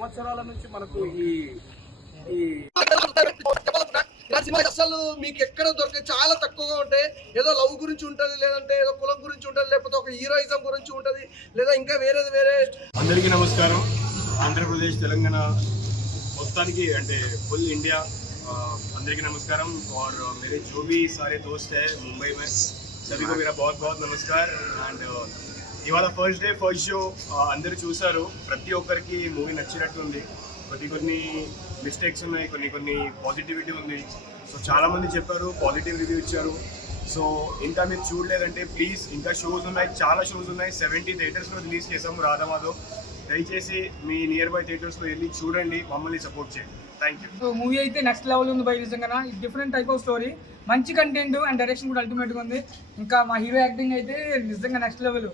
సంవత్సరాల నుంచి మనకు ఈ అసలు మీకు ఎక్కడ దొరికే చాలా తక్కువగా ఉంటాయి. ఏదో లవ్ గురించి ఉంటుంది, లేదంటే ఏదో కులం గురించి ఉంటుంది, లేకపోతే ఒక హీరోయిజం గురించి ఉంటుంది, లేదా ఇంకా వేరే. అందరికీ నమస్కారం. ఆంధ్రప్రదేశ్ తెలంగాణ మొత్తానికి అంటే ఫుల్ इंडिया అందరికీ నమస్కారం. और मेरे जो भी सारे दोस्त हैं मुंबई में सभी को मेरा बहुत बहुत नमस्कार. అండ్ ఇవాళ ఫస్ట్ డే ఫస్ట్ షో అందరూ చూసారు. ప్రతి ఒక్కరికి మూవీ నచ్చినట్టుంది. కొన్ని మిస్టేక్స్ ఉన్నాయి, కొన్ని పాజిటివిటీ ఉంది. సో చాలామంది చెప్పారు, పాజిటివ్ రివ్యూ ఇచ్చారు. సో ఇంకా మీరు చూడలేదంటే ప్లీజ్, ఇంకా షోస్ ఉన్నాయి, చాలా షోస్ ఉన్నాయి. 70 థియేటర్స్లో రిలీజ్ చేసాము రాధామాధవ్. దయచేసి మీ నియర్ బై థియేటర్స్లో వెళ్ళి చూడండి, మమ్మల్ని సపోర్ట్ చేయండి. Thank you. సో మూవీ అయితే నెక్స్ట్ లెవెల్ ఉంది బై. నిజంగా డిఫరెంట్ టైప్ ఆఫ్ స్టోరీ, మంచి కంటెంట్ అండ్ డైరెక్షన్ కూడా అల్టిమేట్గా ఉంది. ఇంకా మా హీరో యాక్టింగ్ అయితే నిజంగా నెక్స్ట్ లెవెల్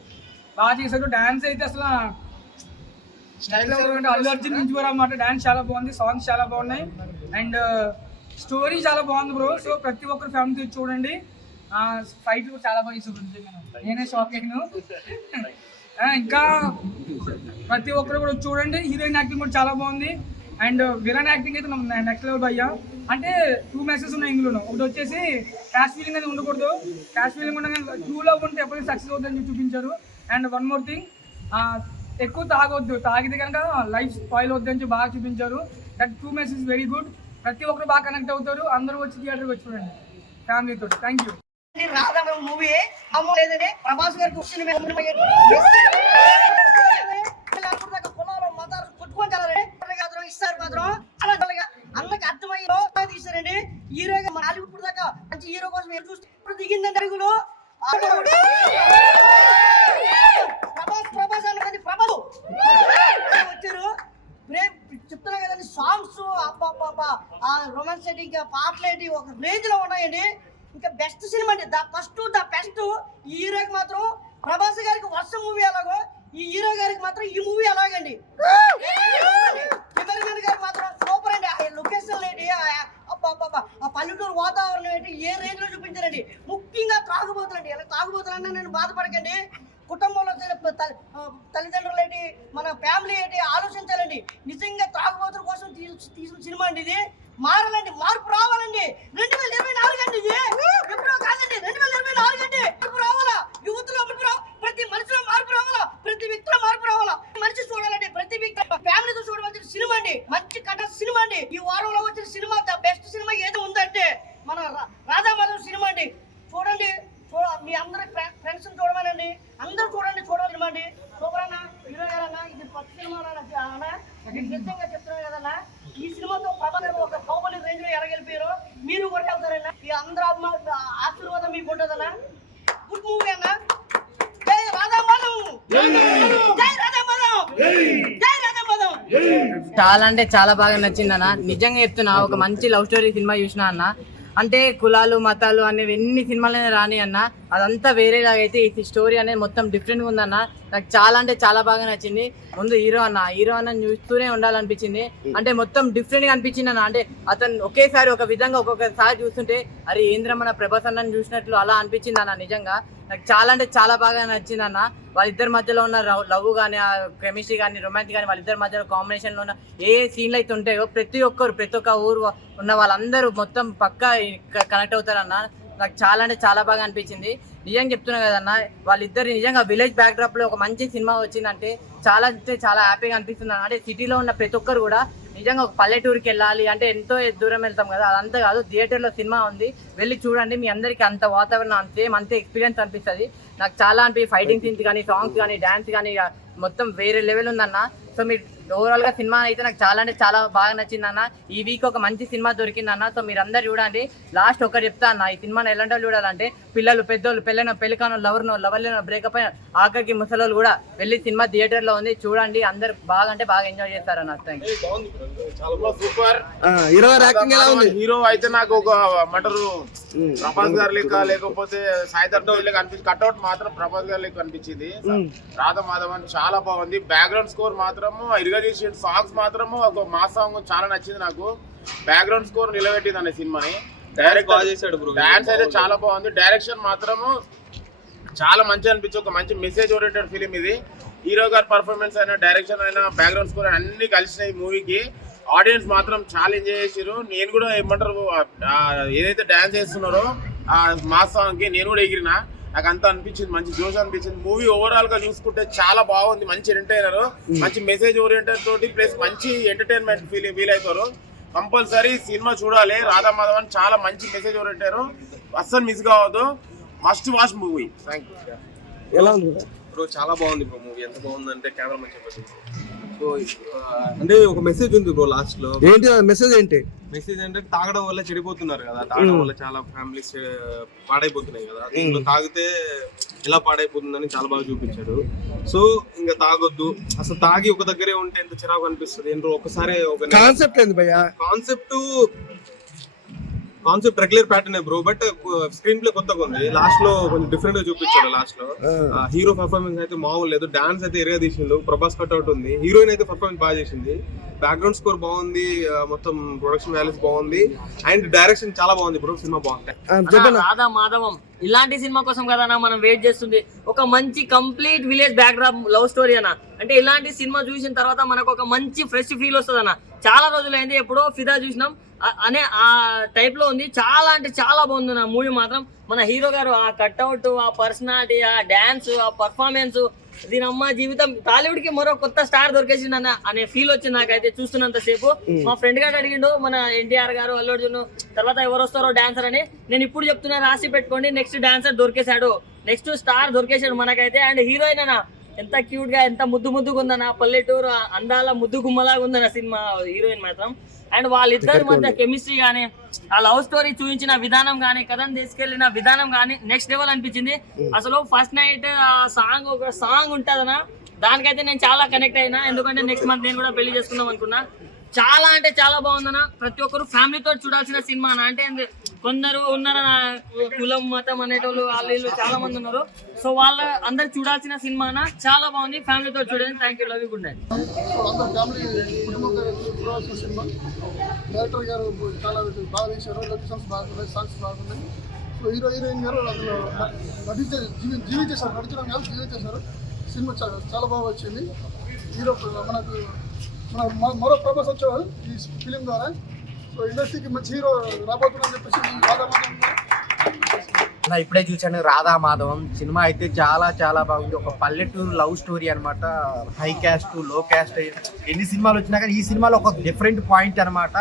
బాగా చేశారు. డ్యాన్స్ అయితే అసలు అల్లు అర్జున్ నుంచి కూడా అన్నమాట. డ్యాన్స్ చాలా బాగుంది, సాంగ్స్ చాలా బాగున్నాయి, అండ్ స్టోరీ చాలా బాగుంది బ్రో. సో ప్రతి ఒక్కరు ఫ్యామిలీ చూడండి. ఫైట్ కూడా చాలా బాగా చేశారు, నేనే షాక్ అయ్యాను. ఇంకా ప్రతి ఒక్కరు కూడా చూడండి. హీరోయిన్ యాక్టింగ్ కూడా చాలా బాగుంది, అండ్ విలన్ యాక్టింగ్ అయితే నెక్స్ట్ లెవెల్ భయ్యా. అంటే 2 మెసేజెస్ ఉన్నాయి ఇందులో. ఒకటి వచ్చేసి క్యాష్ ఫీలింగ్ అనేది ఉండకూడదు, క్యాష్ ఫీలింగ్ ఉండగా ట్రూ లవ్ ఉంటే ఎప్పటికీ సక్సెస్ అవుతుందని చూపించారు. అండ్ వన్ మోర్ థింగ్, ఎక్కువ తాగొద్దు, తాగితే కనుక లైఫ్ స్పాయిల్ అవుద్ది అని బాగా చూపించారు. That 2 message very good. ప్రతి ఒక్కరు బాగా కనెక్ట్ అవుతారు. అందరూ వచ్చి థియేటర్కి వచ్చి చూడండి ఫ్యామిలీతో. Thank you. రాధా మూవీ అమ్మ లేదండి. ప్రభాస్ గారికి కులాలు మతాలు కొట్టుకుంటారు, ఇస్తారు మాత్రం అలా అందరికి అర్థమయ్యో తీస్తారండి. హీరోగా మన హాలీవుడ్ దాకా మంచి హీరో కోసం మీరు చూస్తే ఇప్పుడు దిగిందండి అడుగులు. ప్రభాస్ అన్నది ప్రభలు వచ్చారు. చెప్తున్నా కదండి, సాంగ్స్ అబ్బా రొమాన్స్ సెట్టింగ్ పాటలు ఏంటి ఒక రేంజ్ లో ఉన్నాయండి. ఇంకా బెస్ట్ సినిమా అండి, ద బెస్ట్. ఈ హీరోకి మాత్రం ప్రభాస్ గారికి వర్షం మూవీ ఎలాగో, ఈ హీరో గారికి మాత్రం ఈ మూవీ అలాగండి. కెమెరామెన్ గారికి మాత్రం సూపర్ అండి. ఆ లొకేషన్ ఏంటి, ఆ పల్లెటూరు వాతావరణం ఏంటి, ఏ రేంజ్ లో చూపించారండి. ముఖ్యంగా తాగుబోతులండి. ఇలా తాగుబోతులన్నా నేను బాధపడకండి. కుటుంబంలో తల్లిదండ్రులు ఏంటి, మన ఫ్యామిలీ ఏంటి ఆలోచించాలండి. నిజంగా తాగుబోతుల కోసం తీసిన సినిమా అండి ఇది. మారాలండి, మార్పు రావాలండి. 2024 అండి ఇది, ఎప్పుడో కాదండి. 2024 అండి, మార్పు రావాలా, యువతలో మార్పు రావాలి, ప్రతి మనిషిలో మార్పు రావాలా, ప్రతి వ్యక్తిలో మార్పు రావాలా. మనిషి చూడాలండి, ప్రతి వ్యక్తి ఫ్యామిలీతో చూడవలసిన సినిమా అండి. మంచి కథ సినిమా అండి. ఈ వారంలో వచ్చిన సినిమా ద బెస్ట్ సినిమా ఏదో ఉందంటే మన రాధామాధవ్ సినిమా అండి. చూడండి, మీ అందరి ఫ్రెండ్స్ చూడమనండి, అందరూ చూడాలి అండి. సూపర్ అన్న, హీరో గారన్నా, ఇది కొత్త సినిమా అన్న, నిజంగా చెప్తున్నాను కదన్నా. ఈ సినిమాతో ప్రభాస్ ఒక బాహుబలి రేంజ్ లో ఎరగలిపోయారు. మీరు కూడా వెళ్తారన్నా. ఈ అందరూ ఆశీర్వాదం మీకు ఉంటుందన్నా. గుడ్ మూవీ అన్న. జై రాధామాధవ్, జై రాధామాధవ్, జై రాధామాధవ్. చాలా అంటే చాలా బాగా నచ్చింది అన్న. నిజంగా చెప్తున్నా, ఒక మంచి లవ్ స్టోరీ సినిమా చూసినా అన్న. అంటే కులాలు మతాలు అనేవి ఎన్ని సినిమాలైనా రాని అన్న, అదంతా వేరేలాగా అయితే ఈ స్టోరీ అనేది మొత్తం డిఫరెంట్గా ఉందన్న. నాకు చాలా అంటే చాలా బాగా నచ్చింది. ముందు హీరో అన్న చూస్తూనే ఉండాలనిపించింది. అంటే మొత్తం డిఫరెంట్గా అనిపించింది అన్న. అంటే అతను ఒకేసారి ఒక విధంగా ఒక్కొక్కసారి చూస్తుంటే అరే ఏంద్ర మన ప్రభాస్ అన్నని చూసినట్లు అలా అనిపించింది అన్న. నిజంగా నాకు చాలా అంటే చాలా బాగా నచ్చింది అన్న. వాళ్ళిద్దరి మధ్యలో ఉన్న లవ్ కానీ, ఆ కెమిస్ట్రీ కానీ, రొమాన్స్ కానీ, వాళ్ళిద్దరి మధ్యలో కాంబినేషన్లో ఉన్న ఏ సీన్లు అయితే ఉంటాయో ప్రతి ఒక్క ఊరు ఉన్న వాళ్ళందరూ మొత్తం పక్కా కనెక్ట్ అవుతారన్న. నాకు చాలా అంటే చాలా బాగా అనిపించింది. నిజంగా చెప్తున్నా కదన్న, వాళ్ళిద్దరు నిజంగా విలేజ్ బ్యాక్డ్రాప్ లో ఒక మంచి సినిమా వచ్చిందంటే చాలా అంటే చాలా హ్యాపీగా అనిపిస్తుంది. అంటే సిటీలో ఉన్న ప్రతి ఒక్కరు కూడా నిజంగా ఒక పల్లెటూరుకి వెళ్ళాలి అంటే ఎంతో దూరం వెళ్తాం కదా, అదంతా కాదు. థియేటర్లో సినిమా ఉంది, వెళ్ళి చూడండి. మీ అందరికీ అంత వాతావరణం అంతే ఎక్స్పీరియన్స్ అనిపిస్తుంది. నాకు చాలా ఫైటింగ్ సీన్స్ కానీ, సాంగ్స్ కానీ, డ్యాన్స్ కానీ మొత్తం వేరే లెవెల్ ఉందన్న. సో మీరు ఓవరాల్ గా సినిమా అయితే నాకు చాలా అంటే చాలా బాగా నచ్చిందన్న. ఈ వీక్ ఒక మంచి సినిమా దొరికిందన్న. సో మీరు అందరు చూడండి. లాస్ట్ ఒకటి చెప్తా అన్న, ఈ సినిమాని ఎలాంటి వాళ్ళు చూడాలంటే పిల్లలు, పెద్దోళ్ళు, పెళ్ళికానో, లవర్లేనో, బ్రేకప్ అయిన ఆఖరికి ముసలోళ్ళు కూడా వెళ్ళి సినిమా థియేటర్ లో ఉంది, చూడండి. అందరు బాగా అంటే బాగా ఎంజాయ్ చేస్తారన్న. సూపర్. హీరో అయితే నాకు ఒక మటరు ప్రభాస్ గారి లెక్క, లేకపోతే సాయిధర్ లెక్క అనిపించింది. కట్అవుట్ మాత్రం ప్రభాస్ గారి లెక్క అనిపించింది. రాధామాధవ్ అని చాలా బాగుంది. బ్యాక్గ్రౌండ్ స్కోర్ మాత్రము ఇరిగేషన్, సాంగ్స్ మాత్రము ఒక మా సాంగ్ చాలా నచ్చింది నాకు. బ్యాక్గ్రౌండ్ స్కోర్ నిలబెట్టింది అనే సినిమాని. డాన్స్ అయితే చాలా బాగుంది. డైరెక్షన్ మాత్రము చాలా మంచి అనిపించి ఒక మంచి మెసేజ్ ఓరియంటెడ్ ఫిలిం ఇది. హీరో గారి పర్ఫార్మెన్స్ అయినా, డైరెక్షన్ అయినా, బ్యాక్గ్రౌండ్ స్కోర్ అన్ని కలిసినాయి మూవీకి. ఆడియన్స్ మాత్రం చాలా ఎంజాయ్ చేసారు. నేను కూడా ఏమంటారు, ఏదైతే డాన్స్ చేస్తున్నారో ఆ మాస్ సాంగ్ కి నేను కూడా ఎగిరినా. నాకు అంతా అనిపించింది, మంచి జోష్ అనిపించింది. మూవీ ఓవరాల్ గా చూసుకుంటే చాలా బాగుంది, మంచి ఎంటర్టైనర్, మంచి మెసేజ్ ఓరియంటెడ్ తోటి ప్లస్ మంచి ఎంటర్టైన్మెంట్ ఫీల్ అవుతారు. కంపల్సరీ సినిమా చూడాలి. రాధా మాధవన్ చాలా మంచి మెసేజ్ ఓరియంటెడ్, అస్సలు మిస్ కావద్దు. Must watch movie. Thank you. ఎలా ఉంది బ్రో? చాలా బాగుంది బ్రో మూవీ. ఎంత బాగుందంటే కెమెరా మంచిగా పెట్టింది. సో అంటే ఒక మెసేజ్ ఉంది బ్రో లాస్ట్ లో. ఏంటి మెసేజ్? ఏంటి మెసేజ్ అంటే తాగడం వల్ల చెడిపోతున్నారు కదా, తాగడం వల్ల చాలా ఫ్యామిలీస్ పాడైపోతున్నాయి కదా. దీంట్లో తాగితే ఎలా పాడైపోతుందని చాలా బాగా చూపించాడు. సో ఇంకా తాగొద్దు, అసలు తాగి ఒక దగ్గరే ఉంటే ఎంత చిరాకు అనిపిస్తుంది. ఏంటో ఒకసారి ఒక కాన్సెప్ట్ ఏంది భయ్యా? Concept regular pattern bro, but screen play కొత్తగా ఉంది. లాస్ట్ లో కొంచెం డిఫరెంట్ గా చూపించాడు. లాస్ట్ లో హీరో పర్ఫార్మెన్స్ అయితే మామూలు లేదు. డాన్స్ అయితే ఎరగా తీసిండు. ప్రభాస్ కట్అవుట్ ఉంది. హీరోయిన్ అయితే పర్ఫార్మెన్స్ బాగా చేసింది. బ్యాక్గ్రౌండ్ స్కోర్ బాగుంది, మొత్తం ప్రొడక్షన్ వాల్యూస్ బాగుంది, అండ్ డైరెక్షన్ చాలా బాగుంది బ్రో. సినిమా బాగుంది. రాధా మాధవం ఇలాంటి సినిమా కోసం కదా మనం వెయిట్ చేస్తుంది. ఒక మంచి complete village backdrop love story అన్న. అంటే ఇలాంటి సినిమా చూసిన తర్వాత మనకు ఒక మంచి ఫ్రెష్ ఫీల్ వస్తుంది అన్న. చాలా రోజులైంది, ఎప్పుడో ఫిదా చూసినాం అనే ఆ టైప్ లో ఉంది. చాలా అంటే చాలా బాగుంది నా మూవీ మాత్రం. మన హీరో గారు ఆ కట్అవుట్, ఆ పర్సనాలిటీ, ఆ డాన్స్, ఆ పర్ఫార్మెన్స్, దీని అమ్మ జీవితం టాలీవుడ్ కి మరో కొత్త స్టార్ దొరికేసిందన్న అనే ఫీల్ వచ్చింది నాకైతే చూస్తున్నంత సేపు. మా ఫ్రెండ్ గారు అడిగిండు మన ఎన్టీఆర్ గారు, అల్లు అర్జున్ తర్వాత ఎవరు వస్తారో డాన్సర్ అని. నేను ఇప్పుడు చెప్తున్నా, రాసి పెట్టుకోండి, నెక్స్ట్ డాన్సర్ దొరికేశాడు, నెక్స్ట్ స్టార్ దొరికేశాడు మనకైతే. అండ్ హీరోయిన్ అన్న ఎంత క్యూట్ గా, ఎంత ముద్దుగా ఉందన్న. పల్లెటూరు అందాల ముద్దు గుమ్మలాగా ఉందన్న సినిమా హీరోయిన్ మాత్రం. అండ్ వాళ్ళిద్దరి మధ్య కెమిస్ట్రీ కానీ, ఆ లవ్ స్టోరీ చూపించిన విధానం కానీ, కథను తీసుకెళ్లిన విధానం కానీ నెక్స్ట్ లెవెల్ అనిపించింది. అసలు ఫస్ట్ నైట్ ఆ సాంగ్, ఒక సాంగ్ ఉంటుందనా, దానికైతే నేను చాలా కనెక్ట్ అయినా. ఎందుకంటే నెక్స్ట్ మంత్ నేను కూడా పెళ్లి చేసుకుందాం అనుకున్నా. చాలా అంటే చాలా బాగుందన్న. ప్రతి ఒక్కరు ఫ్యామిలీతో చూడాల్సిన సినిమా అన్న. అంటే కొందరు ఉన్నారన్న, కులం మతం అనేటోళ్ళు వాళ్ళు చాలా మంది ఉన్నారు. సో వాళ్ళ అందరు చూడాల్సిన సినిమా అన్న. చాలా బాగుంది, ఫ్యామిలీతో చూడండి. Thank you, love you, good night. Director గారు చాలా బాగా వేశారు. లొకేషన్స్ బాగున్నాయి, సాంగ్స్ బాగున్నాయి. సో హీరోయిన్ గారు అందులో జీవించేశారు. నడిచడం కాదు, జీవించేశారు. సినిమా చాలా బాగా వచ్చింది. హీరో మనకు మరో ప్రభాస్ వచ్చాడు ఈ ఫిలిం ద్వారా. సో ఇండస్ట్రీకి మంచి హీరో రాబోతుందని చెప్పేసి నా ఇప్పుడే చూశాను రాధా మాధవం సినిమా. అయితే చాలా చాలా బాగుంది. ఒక పల్లెటూరు లవ్ స్టోరీ అనమాట. హై క్యాస్ట్, లో క్యాస్ట్, ఎన్ని సినిమాలు వచ్చినా కానీ ఈ సినిమాలో ఒక డిఫరెంట్ పాయింట్ అనమాట.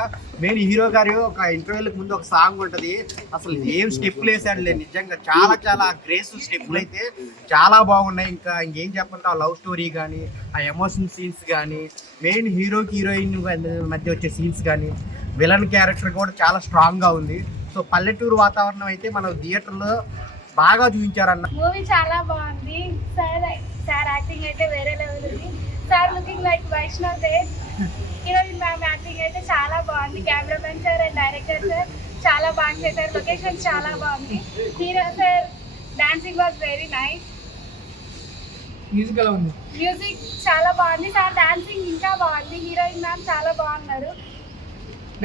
మెయిన్ హీరో గారి ఒక ఇంటర్వ్యూలకు ముందు ఒక సాంగ్ ఉంటుంది. అసలు ఏం స్టెప్లు వేసాడు లేదు, నిజంగా చాలా చాలా గ్రేస్ స్టెప్లు అయితే చాలా బాగున్నాయి. ఇంకా ఇంకేం చెప్పంటే ఆ లవ్ స్టోరీ కానీ, ఆ ఎమోషన్ సీన్స్ కానీ, మెయిన్ హీరోకి హీరోయిన్ మధ్య వచ్చే సీన్స్ కానీ, విలన్ క్యారెక్టర్ కూడా చాలా స్ట్రాంగ్గా ఉంది. సో పల్లెటూరు వాతావరణం అయితే మన థియేటర్లో బాగా చూపించారన్న. మూవీ చాలా బాగుంది. సార్ యాక్టింగ్ అయితే వేరే లెవెల్ ఉంది. Sir looking like Vaishnav Tej. Heroine ma'am acting అయితే చాలా బాగుంది. Cameraman sir and director sir చాలా బాగా చేశారు. లొకేషన్ చాలా బాగుంది. Hero sir dancing was very nice. Music ఎలా ఉంది? మ్యూజిక్ చాలా బాగుంది. సార్ డాన్సింగ్ ఇంకా బాగుంది. హీరోయిన్ మ్యామ్ చాలా బాగున్నారు.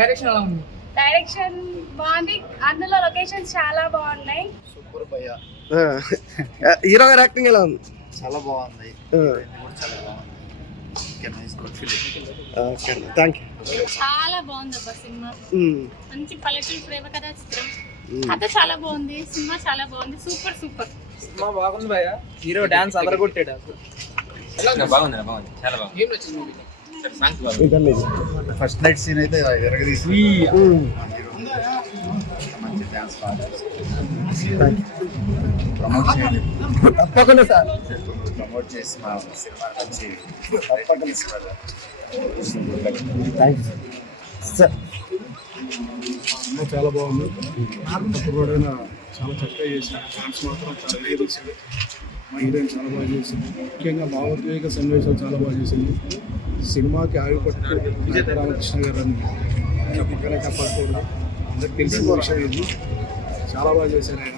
డైరెక్షన్ ఎలా ఉంది? డైరెక్షన్ బాగుంది. అందులో లొకేషన్స్ చాలా బాగున్నాయి. సూపర్ భయ్యా. హీరో గారి యాక్టింగ్ ఎలా ఉంది? చాలా బాగుంది. చాలా బాగుంది. Thank you. చాలా బాగుంది అబ్బా సినిమా. మంచి పల్లెటూరు ప్రేమ కథా చిత్రం. కథ చాలా బాగుంది. సినిమా చాలా బాగుంది. Super super. సినిమా బాగుంది భయ్యా. హీరో డాన్స్ అదరగొట్టాడు అసలు. బాగుంది, చాలా బాగుంది. ఏం నచ్చింది మూవీ? ఫస్ట్ నైట్ సీన్ అయితే ఎరగదీసి మంచి డాన్స్ తప్పకుండా సార్ ప్రమోట్ చేసి మా సినిమా వచ్చి తప్పకుండా సార్. చాలా బాగుంది. కుర్రాడైనా చాలా చక్కగా చేశారు. డాన్స్ మాత్రం చాలా వేరేసింది. మా హీరోయిన్ చాలా బాగా చేసింది. ముఖ్యంగా భావోద్వేగ సన్నివేశాలు చాలా బాగా చేసింది. సినిమాకి ఆయుపట్టు రామకృష్ణ గారు అని చెప్పకనే చెప్పకూడదు, అందరికి తెలిసిన విషయం ఇది. చాలా బాగా చేశారు ఆయన.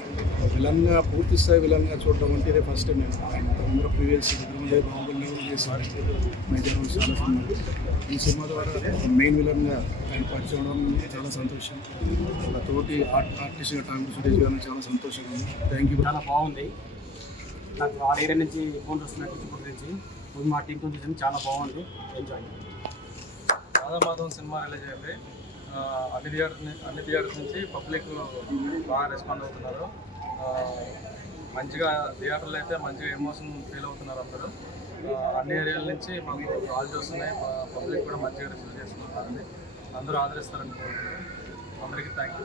విలన్గా పూర్తి స్థాయి విలన్గా చూడడం అంటే ఇదే ఫస్ట్ టైం. నేను అందరూ ప్రీవియస్ బాహుబలి చేశారు మేజర్ చాలా సినిమా. ఈ సినిమా ద్వారా మెయిన్ విలన్గా ఆయన పరిచయం అవడం చాలా సంతోషం. ఒక తోటి ఆర్టిస్ట్గా టాంగు సురేష్ గారు చాలా సంతోషంగా ఉంది. Thank you. చాలా బాగుంది. నాకు ఆ ఏరియా నుంచి ఫోన్స్ వస్తున్నాయి, చిత్తూరు నుంచి. మా టీంతో చూసింది చాలా బాగుంది. ఎంజాయ్. రాధామాధవం సినిమా రిలీజ్ అయింది. అన్ని థియేటర్స్ నుంచి పబ్లిక్ బాగా రెస్పాండ్ అవుతున్నారు. మంచిగా థియేటర్లో అయితే మంచిగా ఎమోషన్ ఫీల్ అవుతున్నారు అందరూ. అన్ని ఏరియాల నుంచి మాకు కాల్స్ వస్తున్నాయి. పబ్లిక్ కూడా మంచిగా రిసీవ్ చేసుకుంటున్నారండి. అందరూ ఆదరిస్తారని కోరుకుంటున్నాను. అందరికీ థ్యాంక్ యూ.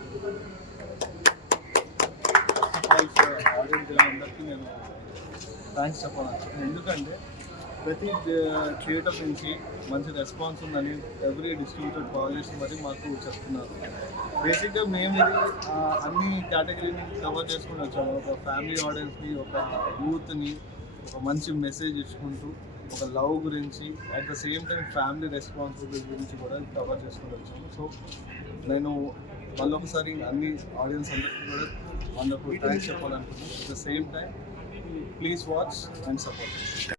ఆడియన్స్ అందరికీ నేను థ్యాంక్స్ చెప్పాలి. ఎందుకంటే ప్రతి థియేటర్ నుంచి మంచి రెస్పాన్స్ ఉందని ఎవ్రీ డిస్ట్రిబ్యూటర్ కాల్ చేసి మరి మాకు చెప్తున్నారు. బేసిక్గా మేము ఇది అన్ని కేటగిరీని కవర్ చేసుకుని వచ్చాము. ఒక ఫ్యామిలీ ఆడియన్స్ని, ఒక యూత్ని ఒక మంచి మెసేజ్ ఇచ్చుకుంటూ ఒక లవ్ గురించి at the same time family responsibility గురించి కూడా కవర్ చేసుకుని వచ్చాము. సో నేను మళ్ళీ ఒకసారి అన్ని ఆడియన్స్ అందరికీ కూడా వండర్ఫుల్ థ్యాంక్స్ చెప్పాలనుకుంటున్నాను. At the same time please watch and support.